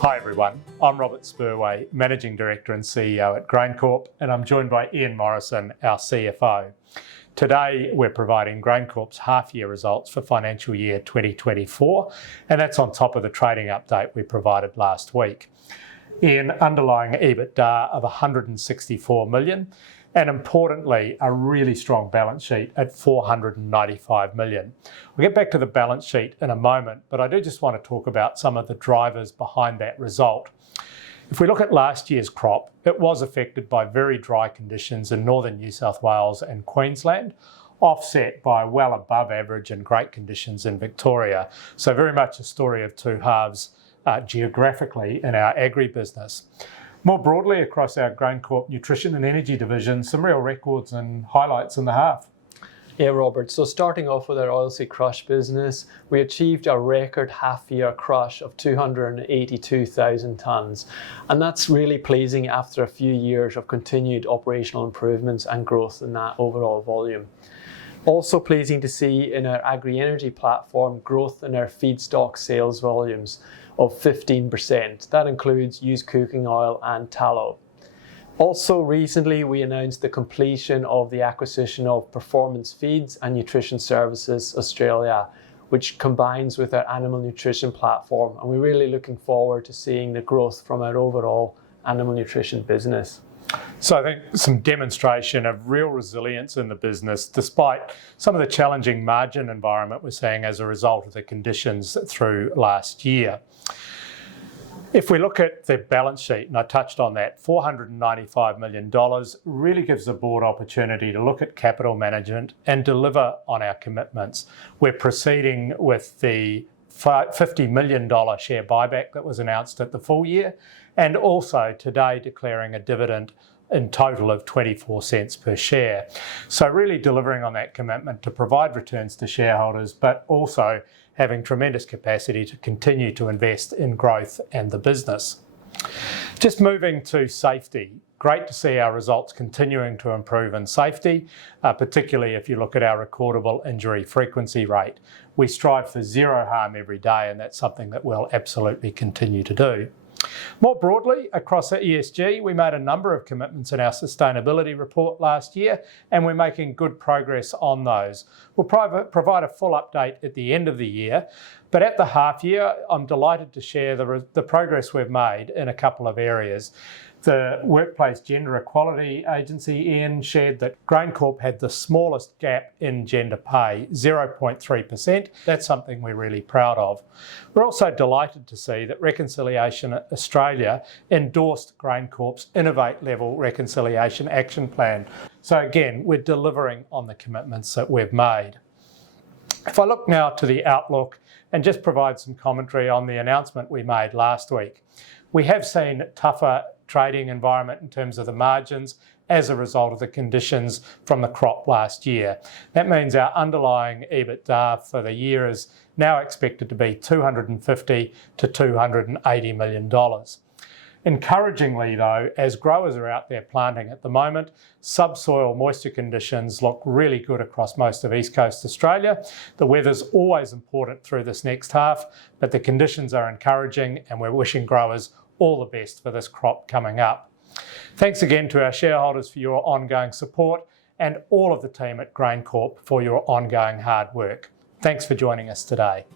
Hi everyone, I'm Robert Spurway, Managing Director and CEO at GrainCorp, and I'm joined by Ian Morrison, our CFO. Today we're providing GrainCorp's half-year results for financial year 2024, and that's on top of the trading update we provided last week. Ian, underlying EBITDA of 164 million, and importantly, a really strong balance sheet at 495 million. We'll get back to the balance sheet in a moment, but I do just want to talk about some of the drivers behind that result. If we look at last year's crop, it was affected by very dry conditions in northern New South Wales and Queensland, offset by well above average and great conditions in Victoria. So very much a story of two halves geographically in our agribusiness. More broadly, across our GrainCorp Nutrition and Energy division, some real records and highlights in the half. Yeah, Robert. So starting off with our oilseed crush business, we achieved a record half-year crush of 282,000 tonnes. And that's really pleasing after a few years of continued operational improvements and growth in that overall volume. Also pleasing to see in our agri-energy platform growth in our feedstock sales volumes of 15%. That includes used cooking oil and tallow. Also recently we announced the completion of the acquisition of Performance Feeds and Nutrition Services Australia, which combines with our animal nutrition platform, and we're really looking forward to seeing the growth from our overall animal nutrition business. So I think some demonstration of real resilience in the business despite some of the challenging margin environment we're seeing as a result of the conditions through last year. If we look at the balance sheet, and I touched on that, $495 million really gives the board opportunity to look at capital management and deliver on our commitments. We're proceeding with the $50 million share buyback that was announced at the full year, and also today declaring a dividend in total of 24 cents per share. So really delivering on that commitment to provide returns to shareholders, but also having tremendous capacity to continue to invest in growth and the business. Just moving to safety. Great to see our results continuing to improve in safety, particularly if you look at our recordable injury frequency rate. We strive for zero harm every day, and that's something that we'll absolutely continue to do. More broadly, across our ESG, we made a number of commitments in our sustainability report last year, and we're making good progress on those. We'll provide a full update at the end of the year, but at the half year, I'm delighted to share the progress we've made in a couple of areas. The Workplace Gender Equality Agency, Ian, shared that GrainCorp had the smallest gap in gender pay, 0.3%. That's something we're really proud of. We're also delighted to see that Reconciliation Australia endorsed GrainCorp's Innovate Level Reconciliation Action Plan. So again, we're delivering on the commitments that we've made. If I look now to the outlook and just provide some commentary on the announcement we made last week, we have seen tougher trading environment in terms of the margins as a result of the conditions from the crop last year. That means our underlying EBITDA for the year is now expected to be $250 to $280 million. Encouragingly though, as growers are out there planting at the moment, subsoil moisture conditions look really good across most of East Coast Australia. The weather's always important through this next half, but the conditions are encouraging and we're wishing growers all the best for this crop coming up. Thanks again to our shareholders for your ongoing support and all of the team at GrainCorp for your ongoing hard work. Thanks for joining us today.